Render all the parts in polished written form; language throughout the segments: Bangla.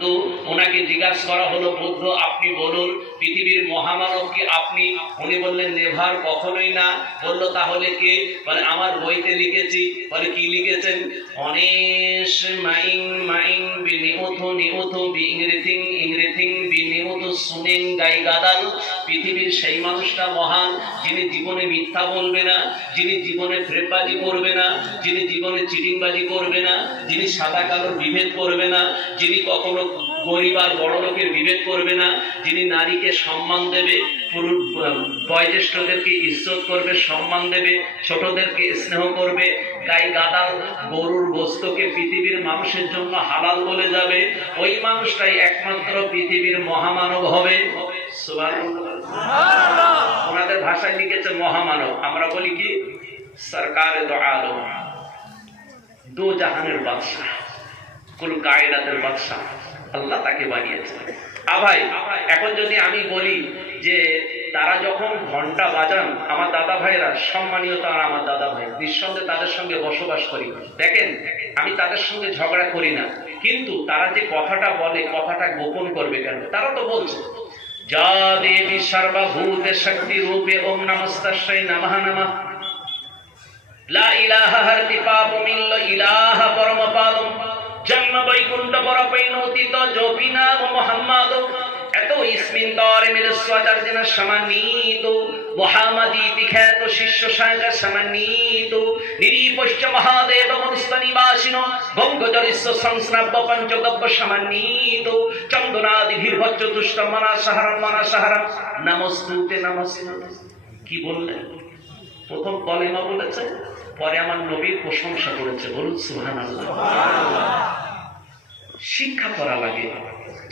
তো ওনাকে জিজ্ঞাসা করা হলো, বুদ্ধ আপনি বলুন পৃথিবীর মহামানব কি আপনি? উনি বললেন নেভার, কখনোই না। বললো তাহলে কে? বলে আমার বইতে লিখেছি। বলে কি লিখেছেন? অনেশ মাইং মাইং বিনিউথ নিউথ বিংরিথিং ইংরিথিং বিনিউথ সুনিং গাই গাদাল। পৃথিবীর সেই মানুষটা মহান যিনি জীবনে মিথ্যা বলবে না, যিনি জীবনে ফ্রেববাজি করবে না, যিনি জীবনে চিটিংবাজি করবে না, যিনি সাদা কালোর বিভেদ করবে না, যিনি কখনো গরিব আর বড় লোকের বিভেদ করবে না, যিনি নারীকে সম্মান দেবে, বয়োজ্যেষ্ঠদেরকে ইজ্জত করবে, সম্মান দেবে, ছোটদেরকে স্নেহ করবে, গাই গাদাল গরুর গোস্তকে পৃথিবীর মানুষের জন্য হালাল বলে যাবে, ওই মানুষটাই একমাত্র পৃথিবীর মহামানব হবে। ওনাদের ভাষায় লিখেছে মহামানব, আমরা বলি কি সরকারে দো আলম, দো জাহানের বাদশাহ, কুল কায়নাতের বাদশাহ, আল্লাহ তাকে বানিয়েছে। ভাই এখন যদি আমি বলি যে তারা যখন ঘন্টা বাজান, আমার দাদা ভাইরা সম্মানীয়, তারা আমার দাদা ভাই, নিঃসন্দেহে তাদের সঙ্গে বসবাস করি। দেখেন আমি তাদের সঙ্গে ঝগড়া করি না, কিন্তু তারা যে কথাটা বলে কথাটা গোপন করবে কেন? তারা তো বলছে যা দেবী সর্বভূতে শক্তি রূপে ওম নমস্তাস্মৈ নমঃ নমঃ লা ইলাহা হরতি পাপমিল্ল ইলাহা পরমপাদম জন্ম বৈকুণ্ঠ পরপৈনতিত যোপি নাম মোহাম্মদ। এত ইসমিন তরে মেরে স্বাচার্যেন সমানিত মোহাম্মদী বিখ্যাত শিষ্য সংখ্যা সমানিত নিরীপশ্চ মহাদেব মনুস্ত নিবাসিন গঙ্গজরিস্ব সংস্নাব্য পঞ্চগব্য সমানিত চন্দনাদি ভীর্ভৎ চতুষ্ট মনাসাহারম নমস্তুতে নমস্তুতে। কি বললেন? প্রথম কলেমা বলেছে, পরে আমার নবীর প্রশংসা করেছে। বলুন সুবহানাল্লাহ। শিক্ষা করা লাগে,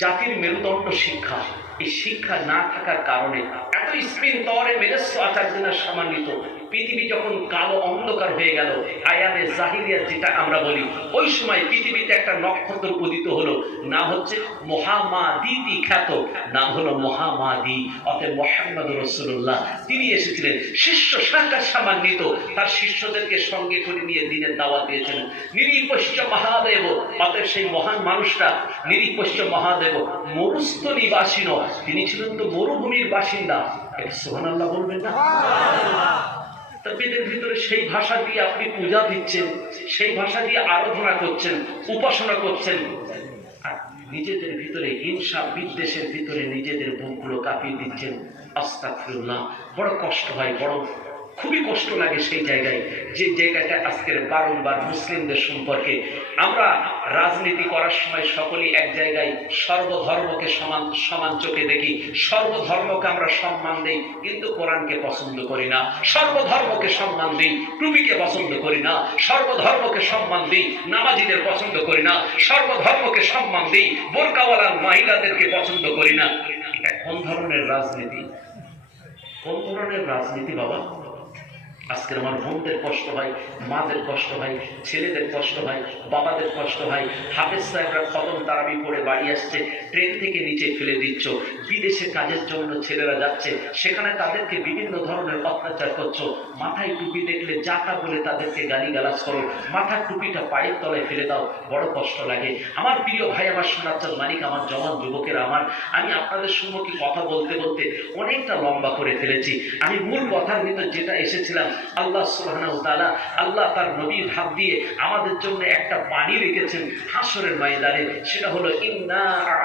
জাতির মেরুদণ্ড শিক্ষা। এই শিক্ষা না থাকার কারণে এত স্পিন তরে মেরেস্য আচার্যের সম্মানিত পৃথিবী যখন কালো অন্ধকার হয়ে গেল, আয়ামে জাহিলিয়াত যেটা আমরা বলি, ওই সময় পৃথিবীতে একটা নক্ষত্র উদিত হলো, না হচ্ছে মহামাদি খ্যাত, নাম হলো মহামাদি, অতএব মুহাম্মদ রাসূলুল্লাহ। তিনি এসেছিলেন শিষ্য সংখ্যা সম্মানিত, তার শিষ্যদেরকে সঙ্গে করে নিয়ে দিনের দাওয়াত দিয়েছেন। নিরীপশ্চ মহাদেব, অতএব সেই মহান মানুষটা নিরীপশ্চ মহাদেব মরুস্থ নিবাসীন, তিনি ছিলেন তো মরুভূমির বাসিন্দা। সুবহানাল্লাহ বলবেন না? তাদের ভিতরে সেই ভাষা দিয়ে আপনি পূজা দিচ্ছেন, সেই ভাষা দিয়ে আরাধনা করছেন, উপাসনা করছেন, আর নিজেদের ভিতরে হিংসা বিদ্বেষের ভিতরে নিজেদের বুকগুলো কাঁপিয়ে দিচ্ছেন। আস্তাগফিরুল্লাহ। বড় কষ্ট হয়, বড় খুবই কষ্ট লাগে সেই জায়গায়, যে জায়গাটা আজকের বারংবার মুসলিমদের সম্পর্কে আমরা রাজনীতি করার সময় সকলেই এক জায়গায় সর্বধর্মকে সমান সমান চোখে দেখি, সর্বধর্মকে আমরা সম্মান দেই, কিন্তু কোরআনকে পছন্দ করি না। সর্বধর্মকে সম্মান দেই, টুপিকে পছন্দ করি না। সর্বধর্মকে সম্মান দেই, নামাজিদের পছন্দ করি না। সর্বধর্মকে সম্মান দেই, বোরকাওয়ালা মহিলাদেরকে পছন্দ করি না। এটা কোন ধরনের রাজনীতি? কোন ধরনের রাজনীতি বাবা? আজকের আমার বোনদের কষ্ট হয়, মাদের কষ্ট হয়, ছেলেদের কষ্ট হয়, বাবাদের কষ্ট হয়। হাফেজ সাহেবরা খতম তারাবি পড়ে বাড়ি আসছে, ট্রেন থেকে নিচে ফেলে দিচ্ছ। বিদেশে কাজের জন্য ছেলেরা যাচ্ছে, সেখানে তাদেরকে বিভিন্ন ধরনের অত্যাচার করছো। মাথায় টুপি দেখলে যা তা বলে তাদেরকে গালিগালাজ করো, মাথার টুপিটা পায়ের তলায় ফেলে দাও। বড় কষ্ট লাগে। আমার প্রিয় ভাই, আমার সোনাচ্চাঁদ মানিক, আমার জওয়ান যুবকেরা, আমি আপনাদের সম্মুখে কথা বলতে বলতে অনেকটা লম্বা করে ফেলেছি। আমি মূল কথার ভিতর যেটা এসেছিলাম, আল্লাহ সুবহানাহু ওয়া তাআলা, আল্লাহ তার নবীর হাত দিয়ে আমাদের জন্য একটা পানি রেখেছেন হাসরের ময়দানে, সেটা হলো ইন্না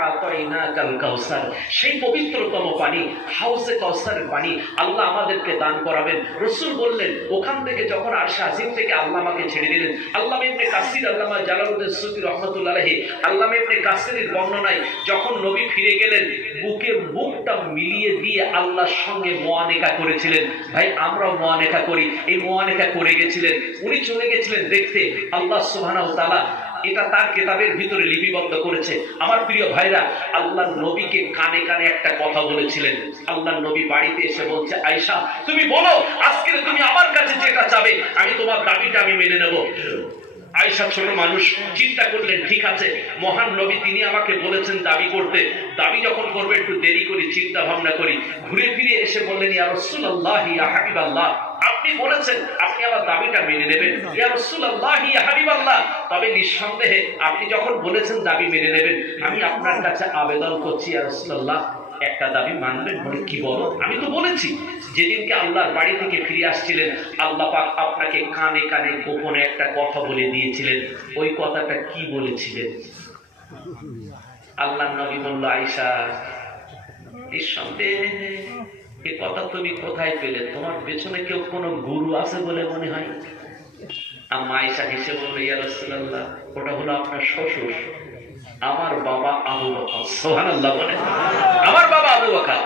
আ'তাইনাকাল কাউসার। সেই পবিত্রতম পানি, হাউজে কাউসারের পানি আল্লাহ আমাদেরকে দান করাবেন। রাসূল বললেন, ওখান থেকে যখন আরশে আজিম থেকে আল্লাহ আমাকে ছেড়ে দিলেন। আল্লামা ইবনে কাসির, আল্লামা জালালউদ্দিন সুয়ুতী রাহমাতুল্লাহ আলাইহি, আল্লামা ইবনে কাসিরের বর্ণনায় যখন নবী ফিরে গেলেন, বুকে বুকটা মিলিয়ে দিয়ে আল্লাহর সঙ্গে মুআনেকা করেছিলেন। ভাই আমরাও মুআনেকা করি, এই মুআনেকা করে গেছিলেন। উনি চলে গেছিলেন দেখতে, আল্লাহ সুবহানাহু ওয়া তাআলা এটা তার কিতাবের ভিতরে লিপিবদ্ধ করেছে। আমার প্রিয় ভাইরা, আল্লাহর নবীকে কানে কানে একটা কথা বলেছিলেন। আল্লাহর নবী বাড়িতে এসে বলছে, আয়েশা তুমি বলো, আজকে তুমি আমার কাছে যেটা চাবে আমি তোমার দাবিটা আমি মেনে নেব। আয়েশা ছোট মানুষ, চিন্তা করলেন ঠিক আছে, মহান নবী তিনি আমাকে বলেছেন দাবি করতে, দাবি যখন করবে একটু দেরি করি, চিন্তা ভাবনা করি। ঘুরে ফিরে এসে বললেন, ইয়া রাসূলুল্লাহ, ইয়া হাবিবাল্লাহ, আপনি বলেছেন আপনি আমার দাবিটা মেনে নেবেন ইয়া রাসূলুল্লাহ ইয়া হাবিবাল্লাহ। তবে নিঃসন্দেহে আপনি যখন বলেছেন দাবি মেনে নেবেন, আমি আপনার কাছে আবেদন করছি ইয়া রাসূলুল্লাহ, একটা দাবি মানবেন। বলে কি বলো? আমি তো বলেছি যেদিনকে আল্লাহর বাড়ি থেকে ফিরে আসছিলেন আল্লাহ পাক আপনাকে কানে কানে গোপনে একটা কথা বলে দিয়েছিলেন। ওই কথাটা কি বলেছিলেন? আল্লাহর নবী বলল, আয়েশা নিঃসন্দেহে এ কথা তুমি কোথায় পেলে? তোমার পেছনে কেউ কোনো গুরু আছে বলে মনে হয়? আম্মা আয়েশা হেসে বলল, ইয়া রাসূলুল্লাহ, ওটা হলো আপনার শ্বশুর, আমার বাবা আবু বকর। সুবহানাল্লাহ বলেন, আমার বাবা আবু বকর।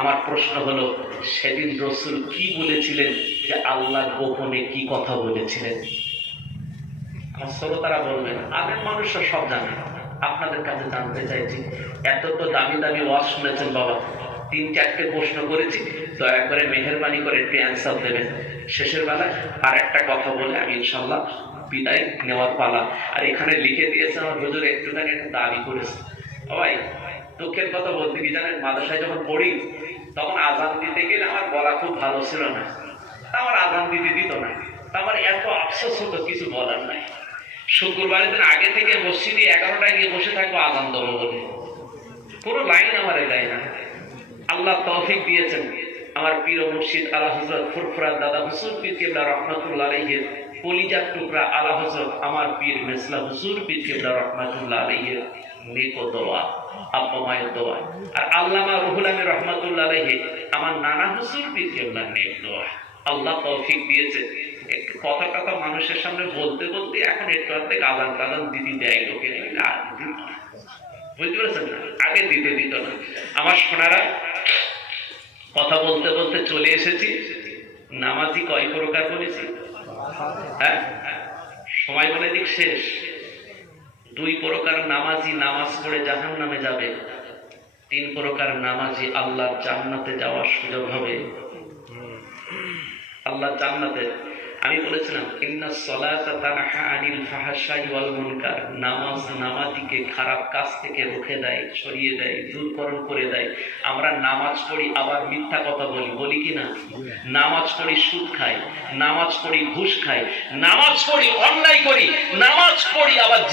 আমার প্রশ্ন হলো, সেদিন রাসূল কি বলেছিলেন? যে আল্লাহ গোপনে কি কথা বলেছিলেন? আমার শ্রোতারা বলবেন, আগের মানুষরা সব জানে, আপনাদের কাছে জানতে চাইছি। এত তো দামি দামি ওয়াজ শুনেছেন বাবা, 3-4টে প্রশ্ন করেছি, দয়া করে মেহেরবানি করে একটু অ্যান্সার দেবেন। শেষের বেলায় আর একটা কথা বলে আমি ইনশাল্লাহ বিদায় নেওয়ার পালা। আর এখানে লিখে দিয়েছে আমার হুজুর একটুখানি একটা দাবি করেছে। ভাই দুঃখের কথা বলতে কি জানেন, মাদ্রাসায় যখন পড়ি তখন আজান দিতে গেলে আমার গলা খুব ভালো ছিল না, আমার আজান দিতে দিত না। আমার এত আফসোস হতো, কিছু বলার নাই। শুক্রবারের দিন আগে থেকে মসজিদে 11টায় গিয়ে বসে থাকবো আজান দেবো বলে, পুরো লাইন আমার গায়ে না। আল্লাহ তৌফিক দিয়েছেন, আমার পীর মুর্শিদ আলা হযরত ফুরফুরাত দাদা হুজুর পীর কেবলা রাহমাতুল্লাহ আলাইহির কলিজার টুকরা আলা হযরত আমার পীর মেসলা হুজুর পীর কেবলা রাহমাতুল্লাহ আলাইহির নেক দোয়া, আব্বা মায়ের দোয়া, আর আল্লামা রুহুল আমিন রাহমাতুল্লাহ আলাইহি আমার নানা হুজুর পীর কেবলার নেক দোয়া। আল্লাহ তৌফিক দিয়েছে, একটু কথা কথা মানুষের সামনে বলতে বলতে এখন একটু হাতে আজান টাজান দিদি দেয় লোকে, বুঝতে পেরেছেন না? আগে দিতে দিত না। আমার সোনারা, কথা বলতে বলতে চলে এসেছি। নামাজি কয় প্রকার বলেছি? হ্যাঁ, সময় বলে দিক শেষ। 2 প্রকার নামাজি নামাজ পড়ে জাহান্নামে যাবে, 3 প্রকার নামাজি আল্লাহর জান্নাতে যাওয়ার সুযোগ হবে। আল্লাহ জান্নাতে, আমি বলেছিলাম ইন্নাস সালাতা তানহা আনিল ফাহশাই ওয়াল মুনকার, নামাজ নামাজিকে খারাপ কাজ থেকে রুখে দেয়, সরিয়ে দেয়, দূরকরণ করে দেয়। আমরা নামাজ পড়ি আবার মিথ্যা কথা বলি, বলি কি না? নামাজ পড়ি সুদ খাই, নামাজ পড়ি ঘুষ খাই, নামাজ পড়ি অন্যায় করি, নামাজ পড়ি আবার